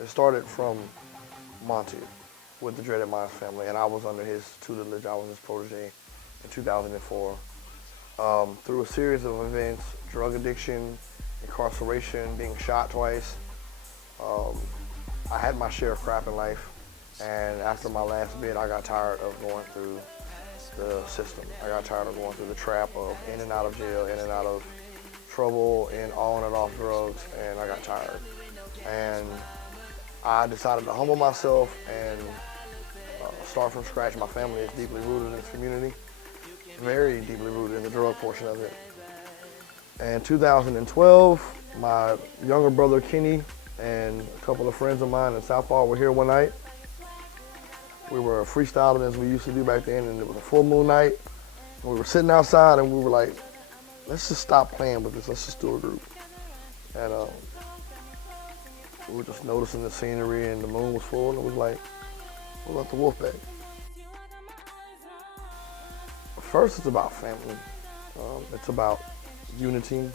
It started from Monty with the Dreaded Minds family, and I was under his tutelage. I was his protege in 2004. Through a series of events, drug addiction, incarceration, being shot twice, um, I had my share of crap in life. And after my last bid, I got tired of going through the system. I got tired of going through the trap of in and out of jail, in and out of trouble, and on and off drugs, and I got tired. And I decided to humble myself and start from scratch. My family is deeply rooted in this community, very deeply rooted in the drug portion of it. In 2012, my younger brother Kenny and a couple of friends of mine in South Park were here one night. We were freestyling as we used to do back then, and it was a full moon night. We were sitting outside, and we were like, let's just stop playing with this. Let's just do a group. And we were just noticing the scenery, and the moon was full, and it was like, what about the Wolf Pack? First, it's about family. It's about unity.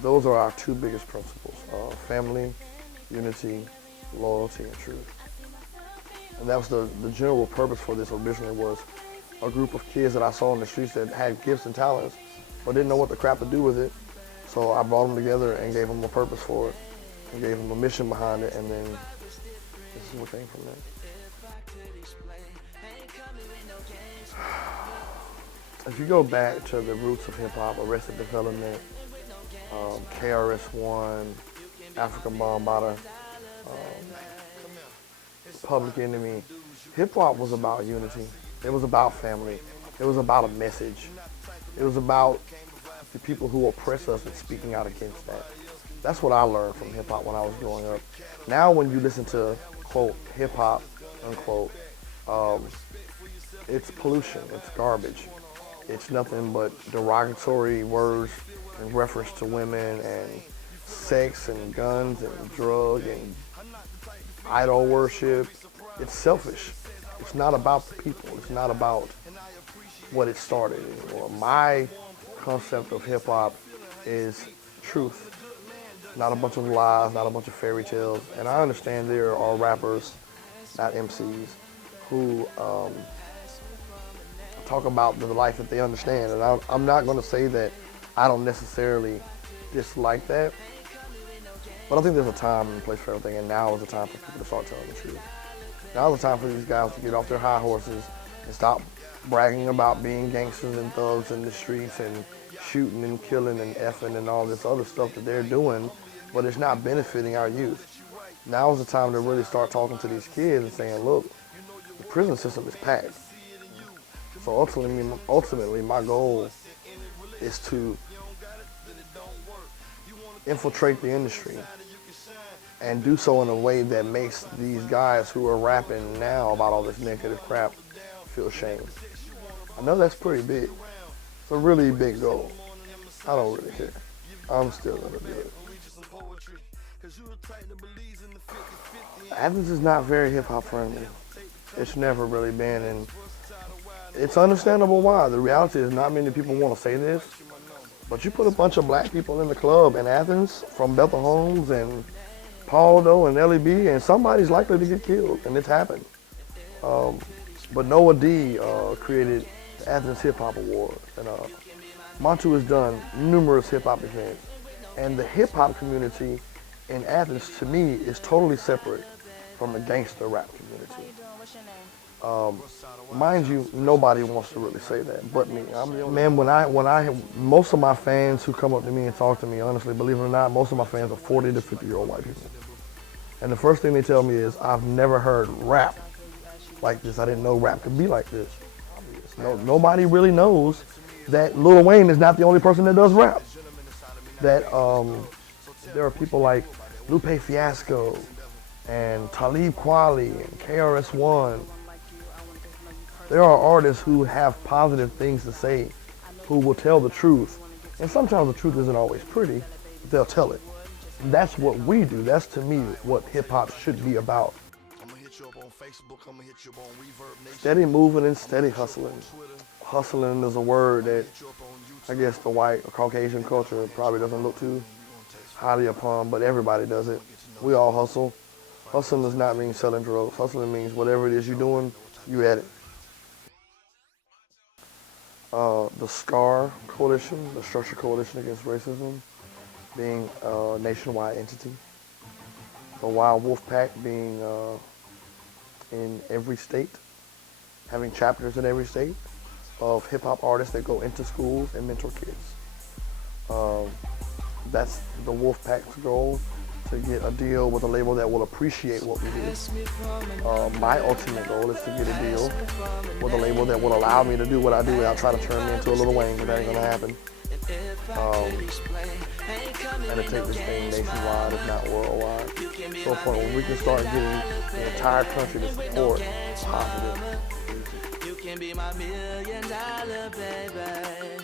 Those are our two biggest principles: family, unity, loyalty, and truth. And that was the general purpose for this originally, was a group of kids that I saw in the streets that had gifts and talents, but didn't know what the crap to do with it. So I brought them together and gave them a purpose for it, and gave them a mission behind it, and then this is what came from that. If you go back to the roots of hip hop, Arrested Development, KRS-One, African Bambaataa, Public Enemy, hip hop was about unity. It was about family. It was about a message. It was about the people who oppress us and speaking out against that. That's what I learned from hip hop when I was growing up. Now when you listen to, quote, hip hop, unquote, it's pollution, it's garbage. It's nothing but derogatory words in reference to women and sex and guns and drug and idol worship. It's selfish. It's not about the people. It's not about what it started anymore. My concept of hip hop is truth, not a bunch of lies, not a bunch of fairy tales. And I understand there are rappers, not MCs, who talk about the life that they understand. And I'm not going to say that I don't necessarily dislike that, but I think there's a time and place for everything, and now is the time for people to start telling the truth. Now is the time for these guys to get off their high horses and stop bragging about being gangsters and thugs in the streets and shooting and killing and effing and all this other stuff that they're doing, but it's not benefiting our youth. Now is the time to really start talking to these kids and saying, look, the prison system is packed. So ultimately, my goal is to infiltrate the industry and do so in a way that makes these guys who are rapping now about all this negative crap feel shame. I know that's pretty big. It's a really big goal. I don't really care. I'm still gonna do it. Athens is not very hip hop friendly. It's never really been, and it's understandable why. The reality is not many people want to say this, but you put a bunch of black people in the club in Athens, from Bethel Holmes and Paul Doe and L.E.B., and somebody's likely to get killed, and it's happened. But Noah D created the Athens Hip Hop Award, and Montu has done numerous hip hop events, and the hip hop community in Athens, to me, is totally separate from the gangster rap community. Mind you, nobody wants to really say that but me. Man, most of my fans who come up to me and talk to me, honestly, believe it or not, most of my fans are 40 to 50-year-old white people. And the first thing they tell me is, I've never heard rap like this. I didn't know rap could be like this. Nobody really knows that Lil Wayne is not the only person that does rap. That there are people like Lupe Fiasco and Talib Kweli and KRS-One. There are artists who have positive things to say, who will tell the truth. And sometimes the truth isn't always pretty, but they'll tell it. And that's what we do. That's, to me, what hip-hop should be about. Steady moving and steady hustling. Hustling is a word that I guess the white or Caucasian culture probably doesn't look too highly upon, but everybody does it. We all hustle. Hustling does not mean selling drugs. Hustling means whatever it is you're doing, you at it. The SCAR Coalition, the Structured Coalition Against Racism, being a nationwide entity. The Wild Wolf Pack being in every state, having chapters in every state of hip-hop artists that go into schools and mentor kids. That's the Wolf Pack's goal, to get a deal with a label that will appreciate what we do. My ultimate goal is to get a deal with a label that will allow me to do what I do without trying to turn me into a Lil Wayne, because that ain't gonna happen. And to take this thing nationwide, if not worldwide, to a point where we can start getting the entire country to support positive. You can be my $1 million baby.